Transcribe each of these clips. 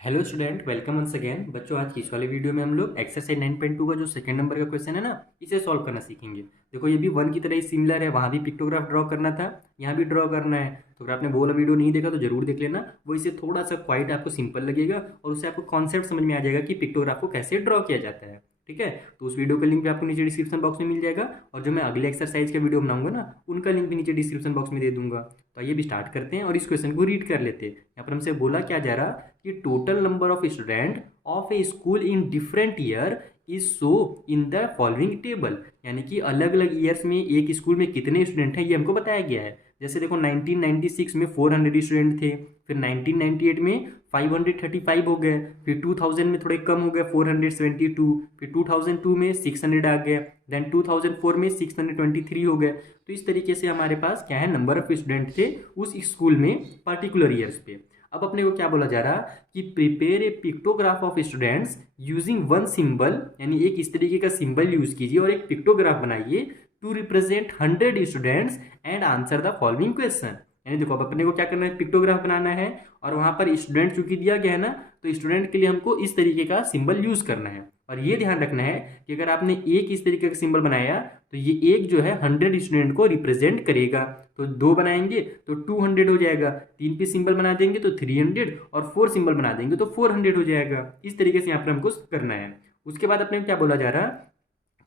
Hello student, welcome once again. बच्चों, आज की इस वाले वीडियो में हम लोग एक्सरसाइज 9.2 का जो सेकंड नंबर का क्वेश्चन है ना, इसे सॉल्व करना सीखेंगे। देखो, ये भी वन की तरह ही सिमिलर है। वहाँ भी पिक्टोग्राफ ड्रॉ करना था, यहाँ भी ड्रॉ करना है। तो अगर आपने वो वाला वीडियो नहीं देखा तो जरूर देख लेना। वो इससे थोड़ा सा क्वाइट आपको सिंपल लगेगा और उससे आपको कॉन्सेप्ट समझ में आ जाएगा कि पिक्टोग्राफ को कैसे ड्रॉ किया जाता है। ठीक है, तो उस वीडियो का लिंक भी आपको नीचे डिस्क्रिप्शन बॉक्स में मिल जाएगा, और जो मैं अगले एक्सरसाइज का वीडियो बनाऊंगा ना, उनका लिंक भी नीचे डिस्क्रिप्शन बॉक्स में दे दूंगा। तो आइए भी स्टार्ट करते हैं और इस क्वेश्चन को रीड कर लेते हैं। यहाँ पर हमसे बोला क्या जा रहा कि total number of student of A school in different year is so in the following table. यानी कि अलग अलग ईयर्स में एक स्कूल में कितने स्टूडेंट हैं ये हमको बताया गया है। जैसे देखो, 1996 में 400 स्टूडेंट थे, फिर 1998 में 535 हो गए, फिर 2000 में थोड़े कम हो गए 472, फिर 2002 में 600 आ गए, देन 2004 में 623 हो गए। तो इस तरीके से हमारे पास क्या है, नंबर ऑफ स्टूडेंट थे उस स्कूल में पर्टिकुलर ईयर्स पे। अब अपने को क्या बोला जा रहा कि prepare a pictograph of students using one symbol, यानी एक इस तरीके का सिंबल यूज कीजिए और एक पिक्टोग्राफ बनाइए to represent 100 students and answer the following question. यानी देखो, अब अपने को क्या करना है, पिक्टोग्राफ बनाना है और वहां पर स्टूडेंट चूंकि दिया गया है ना, तो स्टूडेंट के लिए हमको इस तरीके का सिंबल यूज करना है। और ये ध्यान रखना है कि अगर आपने एक इस तरीके का सिंबल बनाया तो ये एक जो है 100 स्टूडेंट को रिप्रेजेंट करेगा। तो दो बनाएंगे तो 200 हो जाएगा, तीन पे सिंबल बना देंगे तो 300, और फोर सिंबल बना देंगे तो 400 हो जाएगा। इस तरीके से यहाँ पर हमको करना है। उसके बाद अपने क्या बोला जा रहा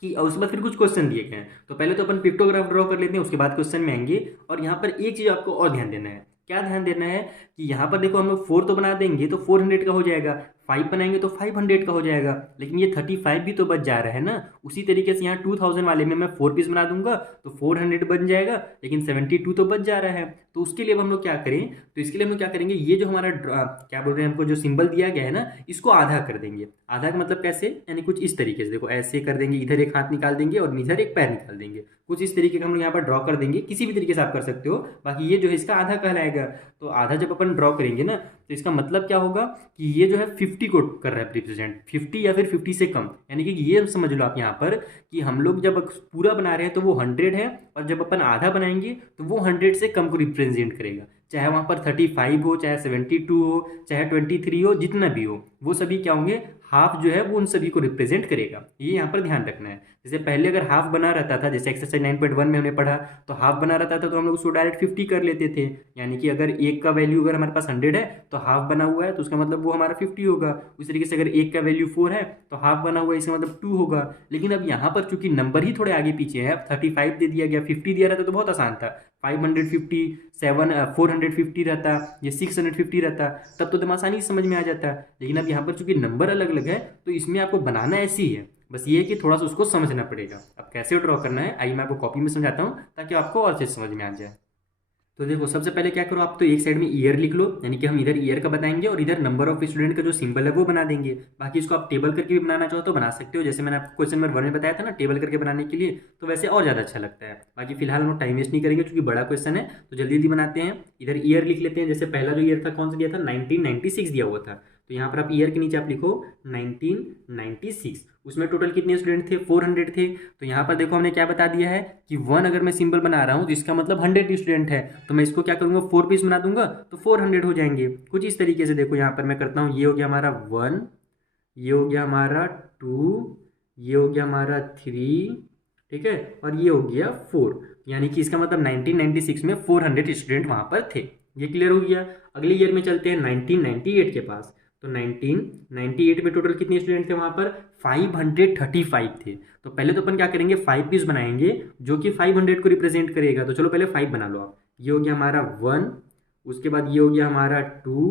कि, और उसके बाद फिर कुछ क्वेश्चन दिए गए हैं। तो पहले तो अपन पिक्टोग्राफ ड्रॉ कर लेते हैं, उसके बाद क्वेश्चन में आएंगे। और यहाँ पर एक चीज आपको और ध्यान देना है। क्या ध्यान देना है कि यहाँ पर देखो, हम लोग 4 तो बना देंगे तो 400 का हो जाएगा, 5 बनाएंगे तो 500 का हो जाएगा, लेकिन ये 35 भी तो बच जा रहा है ना। उसी तरीके से यहाँ 2000 वाले में मैं 4 पीस बना दूंगा तो 400 बन जाएगा, लेकिन 72 तो बच जा रहा है। तो उसके लिए अब हम लोग क्या करें, तो इसके लिए हम लोग क्या करेंगे, ये जो हमारा क्या बोल रहे हैं, हमको जो सिंबल दिया गया है ना, इसको आधा कर देंगे। आधा का मतलब कैसे, यानी कुछ इस तरीके से देखो, ऐसे कर देंगे, इधर एक हाथ निकाल देंगे और इधर एक पैर निकाल देंगे। कुछ इस तरीके का हम लोग यहाँ पर ड्रॉ कर देंगे, किसी भी तरीके से आप कर सकते हो। बाकी ये जो है इसका आधा कहलाएगा। तो आधा जब अपन ड्रॉ करेंगे ना, तो इसका मतलब क्या होगा कि ये जो है 50 को कर रहा है रिप्रेजेंट, 50 या फिर 50 से कम। यानी कि ये समझ लो आप यहाँ पर कि हम लोग जब पूरा बना रहे हैं तो वो 100 है, और जब अपन आधा बनाएंगे तो वो 100 से कम को रिप्रेजेंट करेगा। चाहे वहां पर 35 हो, चाहे 72 हो, चाहे 23 हो, जितना भी हो, वो सभी क्या होंगे, हाफ जो है वो उन सभी को रिप्रेजेंट करेगा। ये यहाँ पर ध्यान रखना है। जैसे पहले अगर हाफ बना रहता था, जैसे एक्सरसाइज 9.1 में हमने पढ़ा, तो हाफ बना रहता था तो हम लोग उसको डायरेक्ट 50 कर लेते थे। यानी कि अगर एक का वैल्यू अगर हमारे पास 100 है तो हाफ बना हुआ है तो उसका मतलब वो हमारा 50 होगा। उस तरीके से अगर एक का वैल्यू 4 है तो हाफ बना हुआ है, इसका मतलब 2 होगा। लेकिन अब यहाँ पर चूंकि नंबर ही थोड़े आगे पीछे है, अब 35 दे दिया गया, 50 दिया रहता तो बहुत आसान था। 550, 450 रहता, ये 650 रहता, तब तो एकदम आसानी से समझ में आ जाता। लेकिन अब यहाँ पर चूंकि नंबर अलग अलग है तो इसमें आपको बनाना ऐसी है, बस ये है कि थोड़ा सा उसको समझना पड़ेगा। अब कैसे ड्रॉ करना है आइए मैं आपको कॉपी में समझाता हूँ ताकि आपको और अच्छे से समझ में आ जाए। तो देखो, सबसे पहले क्या करो, आप तो एक साइड में ईयर लिख लो, यानी कि हम इधर ईयर का बताएंगे और इधर नंबर ऑफ स्टूडेंट का जो सिंबल है वो बना देंगे। बाकी इसको आप टेबल करके भी बनाना चाहो तो बना सकते हो, जैसे मैंने आपको क्वेश्चन नंबर 1 में बताया था ना, टेबल करके बनाने के लिए, तो वैसे और ज़्यादा अच्छा लगता है। बाकी फिलहाल हम टाइम वेस्ट नहीं करेंगे क्योंकि बड़ा क्वेश्चन है, तो जल्दी जल्दी बनाते हैं। इधर ईयर लिख लेते हैं। जैसे पहला जो ईयर था कौन सा दिया था, 1996 दिया हुआ था। तो यहाँ पर आप ईयर के नीचे आप लिखो 1996। उसमें टोटल कितने स्टूडेंट थे, 400 थे। तो यहाँ पर देखो हमने क्या बता दिया है कि 1 अगर मैं सिंबल बना रहा हूँ तो इसका मतलब 100 स्टूडेंट है। तो मैं इसको क्या करूँगा, 4 पीस बना दूंगा तो 400 हो जाएंगे। कुछ इस तरीके से देखो, यहाँ पर मैं करता हूँ, ये हो गया हमारा 1, ये हो गया हमारा 2, ये हो गया हमारा 3, ठीक है, और ये हो गया 4। यानी कि इसका मतलब 1996 में 400 स्टूडेंट वहाँ पर थे। ये क्लियर हो गया। अगले ईयर में चलते हैं 1998 के पास। तो 1998 में टोटल कितने स्टूडेंट थे वहाँ पर, 535 थे। तो पहले तो अपन क्या करेंगे, 5 पीस बनाएंगे जो कि 500 को रिप्रेजेंट करेगा। तो चलो पहले 5 बना लो आप। ये हो गया हमारा 1, उसके बाद ये हो गया हमारा 2,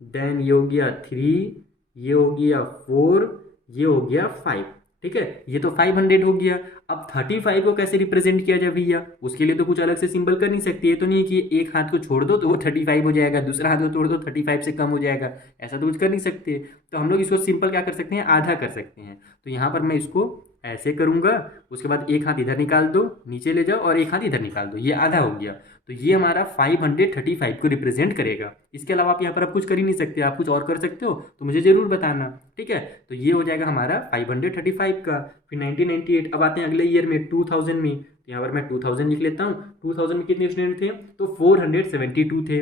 देन ये हो गया 3, ये हो गया 4, ये हो गया 5। ठीक है, ये तो 500 हो गया। अब 35 को कैसे रिप्रेजेंट किया जाए भैया, उसके लिए तो कुछ अलग से सिंबल कर नहीं सकते। ये तो नहीं कि एक हाथ को छोड़ दो तो वो 35 हो जाएगा, दूसरा हाथ को छोड़ दो 35 से कम हो जाएगा, ऐसा तो कुछ कर नहीं सकते। तो हम लोग इसको सिंपल क्या कर सकते हैं, आधा कर सकते हैं। तो यहाँ पर मैं इसको ऐसे करूंगा, उसके बाद एक हाथ इधर निकाल दो, नीचे ले जाओ, और एक हाथ इधर निकाल दो, ये आधा हो गया। तो ये हमारा 535 को रिप्रेजेंट करेगा। इसके अलावा आप यहाँ पर आप कुछ कर ही नहीं सकते, आप कुछ और कर सकते हो तो मुझे जरूर बताना। ठीक है, तो ये हो जाएगा हमारा 535 का। फिर 1998, अब आते हैं अगले ईयर में 2000 में। तो यहाँ पर मैं 2000 लिख लेता हूँ। 2000 में कितने स्टूडेंट थे, तो 472 थे।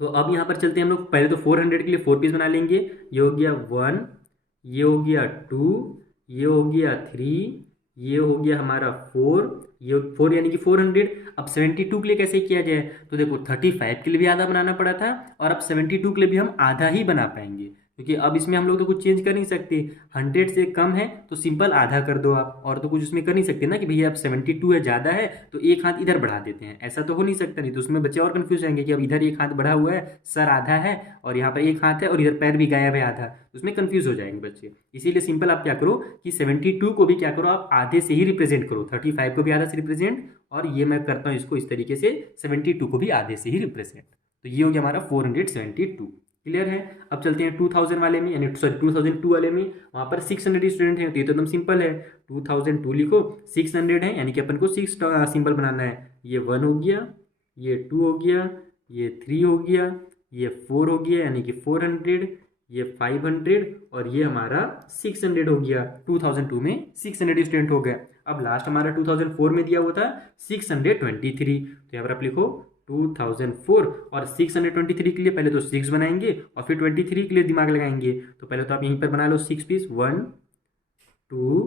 तो अब यहाँ पर चलते हैं हम लोग, पहले तो 400 के लिए 4 पीस बना लेंगे। ये हो गया 1, ये हो गया 2, ये हो गया 3, ये हो गया हमारा 4, ये 4 यानी कि 400। अब 72 के लिए कैसे किया जाए, तो देखो 35 के लिए भी आधा बनाना पड़ा था, और अब 72 के लिए भी हम आधा ही बना पाएंगे, क्योंकि अब इसमें हम लोग तो कुछ चेंज कर नहीं सकते। 100 से कम है तो सिंपल आधा कर दो आप, और तो कुछ उसमें कर नहीं सकते ना कि भैया अब 72 है, ज़्यादा है तो एक हाथ इधर बढ़ा देते हैं, ऐसा तो हो नहीं सकता। नहीं तो उसमें बच्चे और कंफ्यूज रहेंगे कि अब इधर एक हाथ बढ़ा हुआ है, सर आधा है, और यहाँ पर एक हाथ है, और इधर पैर भी गायब है आधा, तो उसमें कंफ्यूज हो जाएंगे बच्चे। इसीलिए सिंपल आप क्या करो कि 72 को भी क्या करो, आप आधे से ही रिप्रेजेंट करो, 35 को भी आधा से रिप्रेजेंट, और ये मैं करता हूँ इसको इस तरीके से, 72 को भी आधे से ही रिप्रेजेंट। तो ये हो गया हमारा 472। क्लियर है। अब चलते हैं 2000 वाले में, यानी सॉरी 2002 वाले में। वहाँ पर 600 स्टूडेंट हैं, तो ये तो एकदम सिंपल है। 2002 लिखो, 600 है, यानी कि अपन को 6 सिंबल बनाना है। ये 1 हो गया, ये 2 हो गया, ये 3 हो गया, ये 4 हो गया यानी कि 400, ये 500, और ये हमारा 600 हो गया। 2002 में 600 स्टूडेंट हो गए। अब लास्ट हमारा 2004 में दिया हुआ था 623, तो यहाँ पर आप लिखो 2004, और 623 के लिए पहले तो 6 बनाएंगे, और फिर 23 के लिए दिमाग लगाएंगे। तो पहले तो आप यहीं पर बना लो 6 पीस, 1 2,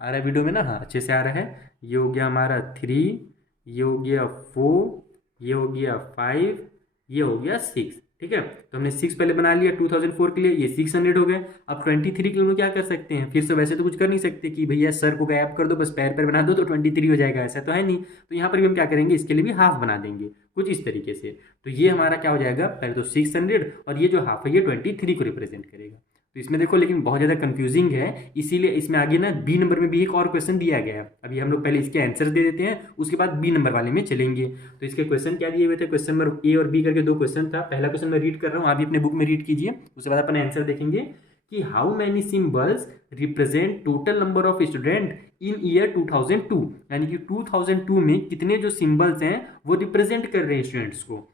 आ रहा है वीडियो में ना, हाँ अच्छे से आ रहा है। ये हो गया हमारा 3, ये हो गया 4, ये हो गया 5, ये हो गया 6। ठीक है, तो हमने 6 पहले बना लिया 2004 के लिए, ये 600 हो गए। अब 23 के लिए हम लोग क्या कर सकते हैं, फिर से वैसे तो कुछ कर नहीं सकते कि भैया सर को गायब कर दो, बस पैर पैर बना दो तो 23 हो जाएगा, ऐसा तो है नहीं। तो यहाँ पर भी हम क्या करेंगे, इसके लिए भी हाफ बना देंगे कुछ इस तरीके से। तो ये हमारा क्या हो जाएगा, पहले तो 600, और ये जो हाफ है ये 23 को रिप्रेजेंट करेगा। तो इसमें देखो लेकिन बहुत ज़्यादा कंफ्यूजिंग है, इसीलिए इसमें आगे ना बी नंबर में भी एक और क्वेश्चन दिया गया है। अभी हम लोग पहले इसके आंसर दे देते हैं, उसके बाद बी नंबर वाले में चलेंगे। तो इसके क्वेश्चन क्या दिए हुए थे, क्वेश्चन नंबर ए और बी करके 2 क्वेश्चन था। पहला क्वेश्चन मैं रीड कर रहा हूँ, आप भी अपने बुक में रीड कीजिए, उसके बाद अपन आंसर देखेंगे कि how many symbols represent total number of student in year 2002, यानी कि 2002 में कितने जो सिंबल्स हैं वो रिप्रेजेंट कर रहे हैं स्टूडेंट्स को।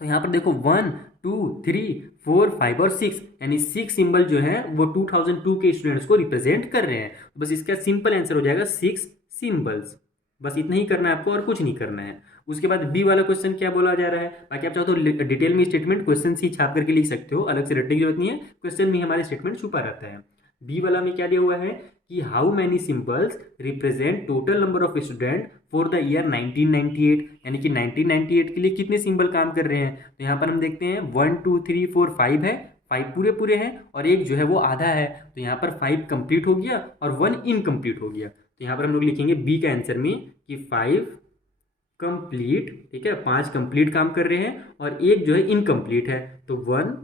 तो यहाँ पर देखो 1 2 3 4 5 और 6, यानी 6 सिंबल जो है वो 2002 के स्टूडेंट्स को रिप्रेजेंट कर रहे हैं। तो बस इसका सिंपल आंसर हो जाएगा 6 सिंबल्स। बस इतना ही करना है आपको और कुछ नहीं करना है। उसके बाद बी वाला क्वेश्चन क्या बोला जा रहा है, बाकी आप चाहो तो डिटेल में स्टेटमेंट क्वेश्चन से छाप करके लिख सकते हो, अलग से रटने की जरूरत नहीं है, क्वेश्चन में हमारे स्टेटमेंट छुपा रहता है। बी वाला में क्या दिया हुआ है कि how many symbols represent total number of student for the year 1998, यानी कि 1998 के लिए कितने सिंबल काम कर रहे हैं। तो यहाँ पर हम देखते हैं 1 2 3 4 5 है, 5 पूरे पूरे हैं, और एक जो है वो आधा है। तो यहाँ पर 5 कंप्लीट हो गया और 1 इनकम्प्लीट हो गया। तो यहाँ पर हम लोग लिखेंगे बी का आंसर में कि 5 कंप्लीट, ठीक है, 5 कंप्लीट काम कर रहे हैं और एक जो है इनकम्प्लीट है, तो 1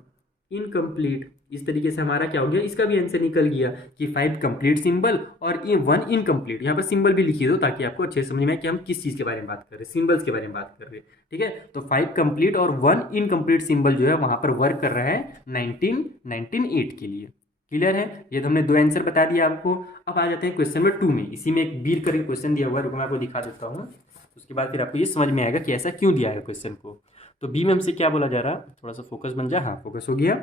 इनकम्प्लीट। इस तरीके से हमारा क्या हो गया, इसका भी आंसर निकल गया कि 5 कंप्लीट सिंबल और ये 1 इनकम्प्लीट। यहाँ पर सिंबल भी लिखिए दो ताकि आपको अच्छे समझ में आए कि हम किस चीज़ के बारे में बात कर रहे हैं, सिंबल्स के बारे में बात कर रहे हैं। ठीक है, तो 5 कंप्लीट और 1 इनकम्प्लीट सिंबल जो है वहाँ पर वर्क कर रहा है 1998 के लिए। क्लियर है, ये तो हमने 2 आंसर बता दिया आपको। अब आ जाते हैं क्वेश्चन नंबर 2 में। इसी में एक बीर करके क्वेश्चन दिया हुआ है, रुको मैं आपको दिखा देता हूँ, उसके बाद फिर आपको ये समझ में आएगा कि ऐसा क्यों दिया है क्वेश्चन को। तो बी में हमसे क्या बोला जा रहा, थोड़ा सा फोकस बन जा, हाँ फोकस हो गया,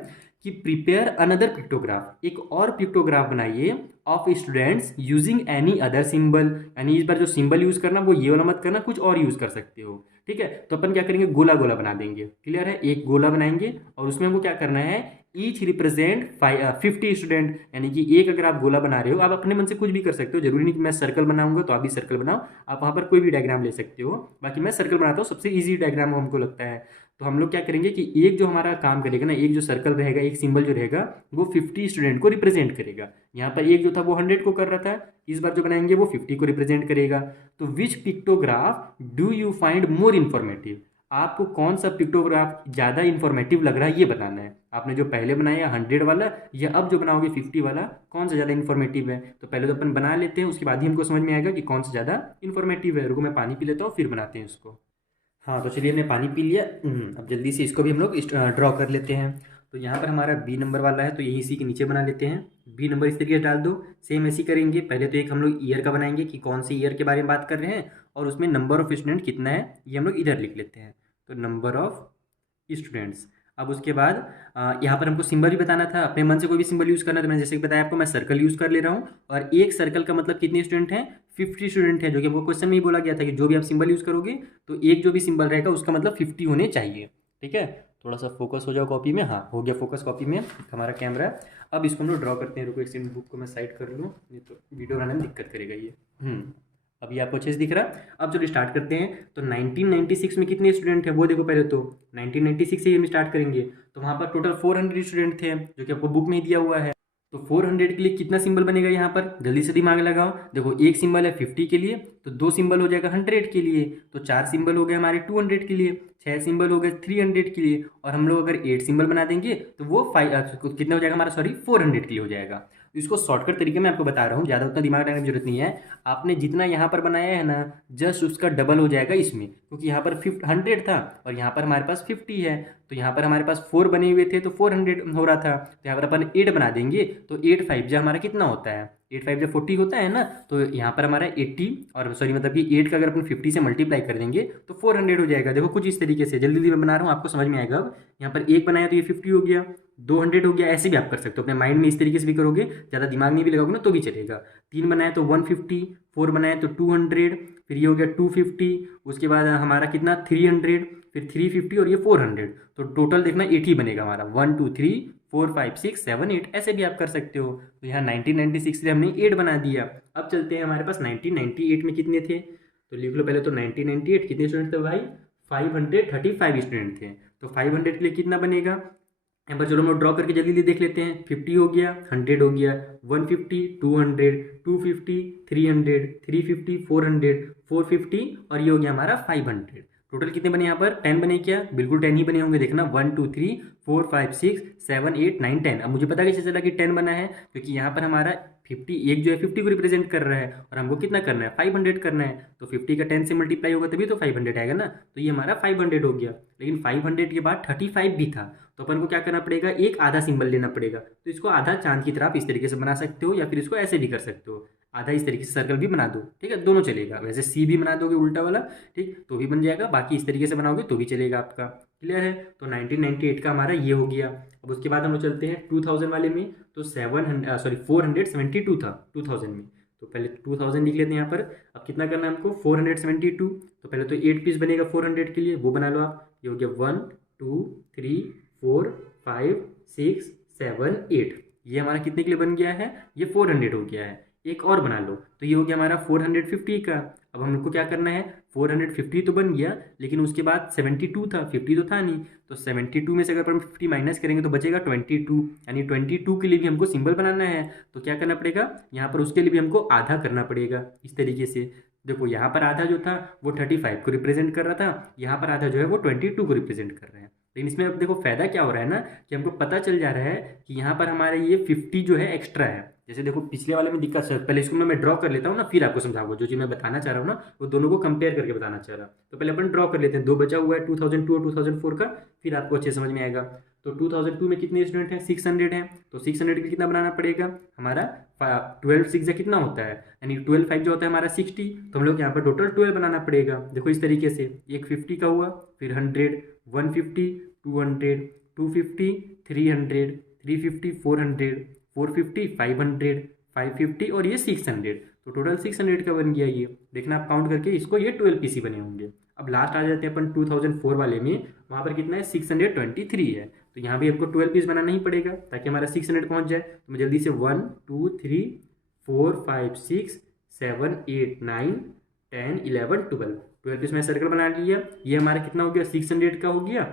कि प्रिपेयर अनदर पिक्टोग्राफ, एक और पिक्टोग्राफ बनाइए of students using any other symbol. यानी इस बार जो सिंबल यूज करना वो ये वाला मत करना, कुछ और यूज कर सकते हो। ठीक है, तो अपन क्या करेंगे, गोला गोला बना देंगे। क्लियर है, एक गोला बनाएंगे और उसमें हमको क्या करना है, ईच रिप्रेजेंट 50 स्टूडेंट। यानी कि एक अगर आप गोला बना रहे हो, आप अपने मन से कुछ भी कर सकते हो, जरूरी नहीं कि मैं सर्कल बनाऊंगा तो आप भी सर्कल बनाओ, आप वहाँ पर कोई भी डायग्राम ले सकते हो। बाकी मैं सर्कल बनाता हूँ, सबसे ईजी डायग्राम हमको लगता है। तो हम लोग क्या करेंगे कि एक जो हमारा काम करेगा ना, एक जो सर्कल रहेगा, एक सिंबल जो रहेगा वो 50 स्टूडेंट को रिप्रेजेंट करेगा। यहाँ पर एक जो था वो 100 को कर रहा था, इस बार जो बनाएंगे वो 50 को रिप्रेजेंट करेगा। तो which pictograph do you find more informative, आपको कौन सा पिक्टोग्राफ ज़्यादा इन्फॉर्मेटिव लग रहा है ये बताना है। आपने जो पहले बनाया 100 वाला या अब जो बनाओगे 50 वाला, कौन सा ज़्यादा इन्फॉर्मेटिव है। तो पहले तो अपन बना लेते हैं, उसके बाद ही हमको समझ में आएगा कि कौन सा ज़्यादा इन्फॉर्मेटिव है। रुको मैं पानी पी लेता हूँ, फिर बनाते हैं इसको। हाँ तो चलिए हमने पानी पी लिया। अब जल्दी से इसको भी हम लोग ड्रॉ कर लेते हैं। तो यहाँ पर हमारा बी नंबर वाला है, तो यही इसी के नीचे बना लेते हैं। बी नंबर इस तरीके से डाल दो, सेम ऐसे करेंगे। पहले तो एक हम लोग ईयर का बनाएंगे कि कौन से ईयर के बारे में बात कर रहे हैं, और उसमें नंबर ऑफ स्टूडेंट कितना है ये हम लोग इधर लिख लेते हैं। तो नंबर ऑफ स्टूडेंट्स। अब उसके बाद यहाँ पर हमको सिंबल भी बताना था, अपने मन से कोई भी सिंबल यूज़ करना। तो मैंने जैसे कि बताया आपको, मैं सर्कल यूज़ कर ले रहा हूँ, और एक सर्कल का मतलब कितने स्टूडेंट हैं, 50 स्टूडेंट हैं, जो कि हमको क्वेश्चन में ही बोला गया था कि जो भी आप सिंबल यूज़ करोगे तो एक जो भी सिंबल रहेगा उसका मतलब 50 होने चाहिए। ठीक है, थोड़ा सा फोकस हो जाओ कॉपी में। हाँ, हो गया फोकस कॉपी में हमारा कैमरा। अब इसको हम लोग ड्रॉ करते हैं। रुको, एक सेकंड, बुक को मैं साइड कर लूँ, नहीं तो वीडियो बनाने में दिक्कत करेगा ये। अभी आपको अच्छे से दिख रहा। अब चलो स्टार्ट करते हैं। तो 1996 में कितने स्टूडेंट थे वो देखो पहले। तो 1996 से हम स्टार्ट करेंगे, तो वहाँ पर टोटल 400 स्टूडेंट थे, जो कि आपको बुक में ही दिया हुआ है। तो 400 के लिए कितना सिंबल बनेगा यहाँ पर, जल्दी से दिमाग लगाओ। देखो, एक सिंबल है 50 के लिए, तो 2 सिंबल हो जाएगा 100 के लिए, तो 4 सिंबल हो गए हमारे 200 के लिए, 6 सिंबल हो गए 300 के लिए, और हम लोग अगर 8 सिंबल बना देंगे तो वो कितना हो जाएगा हमारा, सॉरी 400 के लिए हो जाएगा। तो इसको शॉर्टकट तरीके में आपको बता रहा हूँ, ज़्यादा उतना दिमाग लगाने की जरूरत नहीं है। आपने जितना यहाँ पर बनाया है ना, जस्ट उसका डबल हो जाएगा इसमें, क्योंकि यहाँ पर 100 था और यहाँ पर हमारे पास 50 है। तो यहाँ पर हमारे पास 4 बने हुए थे तो 400 हो रहा था, तो यहाँ पर अपन 8 बना देंगे। तो 8 5 जो हमारा कितना होता है, 8 5 जब 40 होता है ना, तो यहाँ पर हमारा 80, और सॉरी मतलब कि 8 का अगर अपन 50 से मल्टीप्लाई कर देंगे तो 400 हो जाएगा। देखो कुछ इस तरीके से, जल्दी जल्दी मैं बना रहा हूँ, आपको समझ में आएगा। अब यहाँ पर 1 बनाया तो ये 50 हो गया, 200 हो गया। ऐसे भी आप कर सकते हो अपने माइंड में, इस तरीके से भी करोगे, ज़्यादा दिमाग नहीं भी लगाओगे ना तो भी चलेगा। 3 बनाया तो 150, 4 बनाया तो 200, फिर ये हो गया 250, उसके बाद हमारा कितना 300, फिर 350 और ये 400। तो टोटल देखना 80 बनेगा हमारा। 1 2 3 4 5 6 7 8, ऐसे भी आप कर सकते हो। तो यहाँ 1996 से हमने 8 बना दिया। अब चलते हैं हमारे पास 1998 में कितने थे, तो लिख लो पहले। तो 1998 कितने स्टूडेंट थे भाई, 535 स्टूडेंट थे। तो 500 के लिए कितना बनेगा, यहाँ पर चलो हम ड्रॉ करके जल्दी देख लेते हैं। 50 हो गया, 100 हो गया, 150, 200, 250, 300, 350, 400, 450, और ये हो गया हमारा 500। टोटल कितने बने यहाँ पर, 10 बने क्या, बिल्कुल 10 ही बने होंगे। देखना 1 2 3 4 5 6 7 8 9 10। अब मुझे पता कैसे चला कि 10 बना है, क्योंकि यहाँ पर हमारा 50, एक जो है 50 को रिप्रेजेंट कर रहा है, और हमको कितना करना है, 500 करना है। तो 50 का 10 से मल्टीप्लाई होगा तभी तो 500 आएगा ना। तो ये हमारा 500 हो गया। लेकिन 500 के बाद 35 भी था, तो अपन को क्या करना पड़ेगा, एक आधा सिंबल लेना पड़ेगा। तो इसको आधा चांद की तरह आप इस तरीके से बना सकते हो, या फिर इसको ऐसे भी कर सकते हो, आधा इस तरीके से सर्कल भी बना दो, ठीक है, दोनों चलेगा। वैसे सी भी बना दोगे उल्टा वाला, ठीक, तो भी बन जाएगा। बाकी इस तरीके से बनाओगे तो भी चलेगा आपका। क्लियर है। तो 1998 का हमारा ये हो गया। अब उसके बाद हम लोग चलते हैं 2000 वाले में। तो 472 था 2000 में। तो पहले 2000 लिख लेते हैं यहाँ पर। अब कितना करना है हमको, 472। तो पहले तो 8 पीस बनेगा 400 के लिए, वो बना लो आप। ये हो गया 1 2 3 4 5 6 7 8। ये हमारा कितने के लिए बन गया है, ये 400 हो गया है। एक और बना लो, तो ये हो गया हमारा 450 का। अब हमको क्या करना है, 450 तो बन गया, लेकिन उसके बाद 72 था, 50 तो था नहीं। तो 72 में से अगर हम 50 माइनस करेंगे तो बचेगा 22, यानी 22 के लिए भी हमको सिंबल बनाना है। तो क्या करना पड़ेगा यहाँ पर, उसके लिए भी हमको आधा करना पड़ेगा इस तरीके से। देखो यहाँ पर आधा जो था वो 35 को रिप्रेजेंट कर रहा था, यहाँ पर आधा जो है वो 22 को रिप्रेजेंट कर रहा है। लेकिन इसमें अब देखो फायदा क्या हो रहा है ना, कि हमको पता चल जा रहा है कि यहाँ पर हमारे ये 50 जो है एक्स्ट्रा है। जैसे देखो पिछले वाले में दिक्कत है, पहले इसको मैं ड्रॉ कर लेता हूँ ना, फिर आपको समझाऊंगा। जो चीज़ मैं बताना चाह रहा हूँ ना, वो दोनों को कंपेयर करके बताना चाह रहा हूँ। तो पहले अपन ड्रॉ कर लेते हैं। 2 बचा हुआ है 2002 और 2004 का, फिर आपको अच्छे समझ में आएगा। तो 2002 में कितने स्टूडेंट हैं, 600 हैं। तो 600 के लिए कितना बनाना पड़ेगा हमारा, 12 6 कितना होता है, यानी 12 5 जो होता है हमारा 60। तो हम लोग यहाँ पर टोटल 12 बनाना पड़ेगा। देखो इस तरीके से, एक 50 का हुआ, फिर 100, 150, 200, 250, 300, 350, 400, 450, 500, 550 और ये 600। तो टोटल 600 का बन गया ये। देखना आप काउंट करके इसको, ये 12 पीसी बने होंगे। अब लास्ट आ जाते हैं अपन 2004 वाले में। वहाँ पर कितना है, 623 है। तो यहाँ भी हमको 12 पीस बनाना ही पड़ेगा ताकि हमारा 600 पहुँच जाए। तो मैं जल्दी से 1 2 3 4 5 6 7 8 9 10 11 12 पीस में सर्कल बना लिया। ये हमारा कितना हो गया, 600 का हो गया।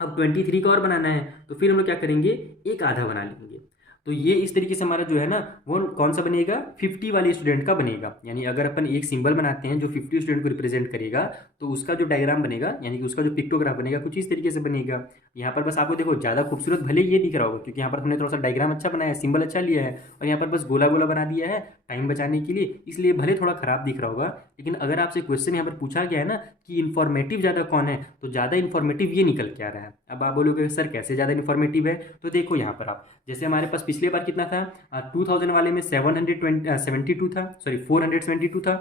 अब 23 का और बनाना है, तो फिर हम लोग क्या करेंगे, एक आधा बना लेंगे। तो ये इस तरीके से हमारा जो है ना, वो कौन सा बनेगा, 50 वाले स्टूडेंट का बनेगा। यानी अगर अपन एक सिंबल बनाते हैं जो 50 स्टूडेंट को रिप्रेजेंट करेगा, तो उसका जो डायग्राम बनेगा, यानी कि उसका जो पिक्टोग्राफ बनेगा, कुछ इस तरीके से बनेगा। यहाँ पर बस आपको देखो ज़्यादा खूबसूरत भले ये दिख रहा होगा, क्योंकि यहाँ पर हमने थोड़ा सा डायग्राम अच्छा बनाया है, सिंबल अच्छा लिया है, और यहाँ पर बस गोला गोला बना दिया है टाइम बचाने के लिए, इसलिए भले थोड़ा खराब दिख रहा होगा। लेकिन अगर आपसे क्वेश्चन यहाँ पर पूछा गया है ना कि इन्फॉर्मेटिव ज़्यादा कौन है, तो ज़्यादा इन्फॉर्मेटिव ये निकल के आ रहा है। अब आप बोलोगे सर कैसे ज़्यादा इन्फॉर्मेटिव है, तो देखो यहाँ पर आप, जैसे हमारे पास पिछले बार कितना था, 2000 वाले में 772 था, सॉरी 472 था।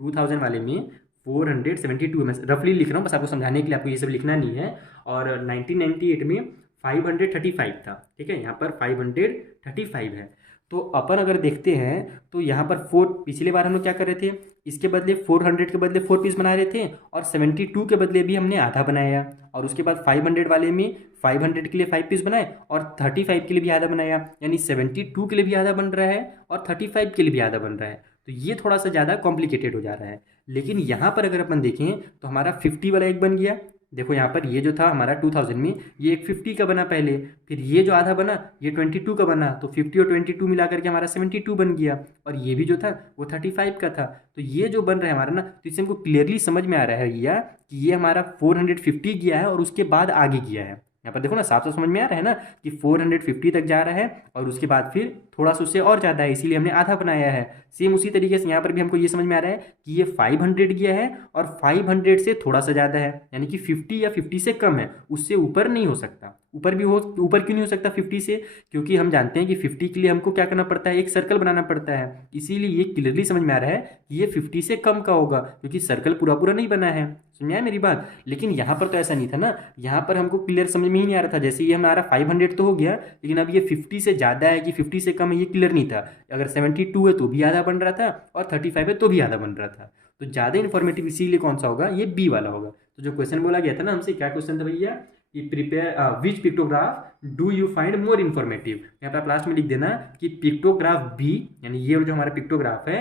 2000 वाले में 472, मैं रफली लिख रहा हूँ बस आपको समझाने के लिए, आपको ये सब लिखना नहीं है। और 1998 में 535 था, ठीक है, यहाँ पर 535 है। तो अपन अगर देखते हैं तो यहाँ पर 4, पिछली बार हम लोग क्या कर रहे थे, इसके बदले 400 के बदले 4 पीस बना रहे थे, और 72 के बदले भी हमने आधा बनाया, और उसके बाद 500 वाले में 500 के लिए 5 पीस बनाए और 35 के लिए भी आधा बनाया, यानी 72 के लिए भी आधा बन रहा है और 35 के लिए भी आधा बन रहा है। तो ये थोड़ा सा ज़्यादा कॉम्प्लिकेटेड हो जा रहा है। लेकिन यहाँ पर अगर अपन देखें तो हमारा 50 वाला एक बन गया। देखो यहाँ पर ये जो था हमारा 2000 में, ये एक 50 का बना पहले, फिर ये जो आधा बना ये 22 का बना, तो 50 और 22 मिला करके हमारा 72 बन गया, और ये भी जो था वो 35 का था। तो ये जो बन रहा है हमारा ना, तो इससे हमको क्लियरली समझ में आ रहा है भैया कि ये हमारा 450 गया है और उसके बाद आगे गया है। यहाँ पर देखो ना, साफ साफ समझ में आ रहा है ना कि 450 तक जा रहा है और उसके बाद फिर थोड़ा सा उससे और ज़्यादा है, इसीलिए हमने आधा बनाया है। सेम उसी तरीके से यहाँ पर भी हमको ये समझ में आ रहा है कि ये 500 गया है और 500 से थोड़ा सा ज़्यादा है, यानी कि 50 या 50 से कम है, उससे ऊपर नहीं हो सकता। ऊपर भी हो, ऊपर क्यों नहीं हो सकता 50 से? क्योंकि हम जानते हैं कि 50 के लिए हमको क्या करना पड़ता है, एक सर्कल बनाना पड़ता है, इसीलिए ये क्लियरली समझ में आ रहा है कि ये 50 से कम का होगा, क्योंकि सर्कल पूरा पूरा नहीं बना है। समझ आया मेरी बात? लेकिन यहाँ पर तो ऐसा नहीं था ना, यहाँ पर हमको क्लियर समझ में ही नहीं आ रहा था। जैसे ये हमारा 500 तो हो गया, लेकिन अब ये 50 से ज़्यादा है कि 50 से कम है, ये क्लियर नहीं था। अगर 72 है तो भी आधा बन रहा था, और 35 है तो भी आधा बन रहा था। तो ज़्यादा इन्फॉर्मेटिव इसीलिए कौन सा होगा, ये बी वाला होगा। तो जो क्वेश्चन बोला गया था ना हमसे, क्या क्वेश्चन था भैया कि prepare which pictograph do you find more informative. यहाँ पर आप लास्ट में लिख देना कि पिक्टोग्राफ बी, यानी ये जो हमारा पिक्टोग्राफ है,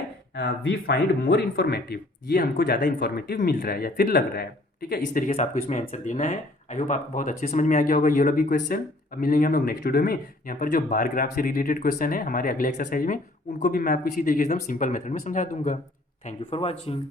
वी फाइंड मोर इन्फॉर्मेटिव, ये हमको ज़्यादा इन्फॉर्मेटिव मिल रहा है या फिर लग रहा है। ठीक है, इस तरीके से आपको इसमें आंसर देना है। आई होप आपको बहुत अच्छे समझ में आ गया होगा ये वाला भी क्वेश्चन। अब मिलेंगे हम लोग नेक्स्ट वीडियो में। यहाँ पर जो बार ग्राफ से रिलेटेड क्वेश्चन है हमारे अगले एक्सरसाइज में, उनको भी मैं आपको इसी तरीके से एकदम सिंपल मेथड में समझा दूंगा। Thank you for watching.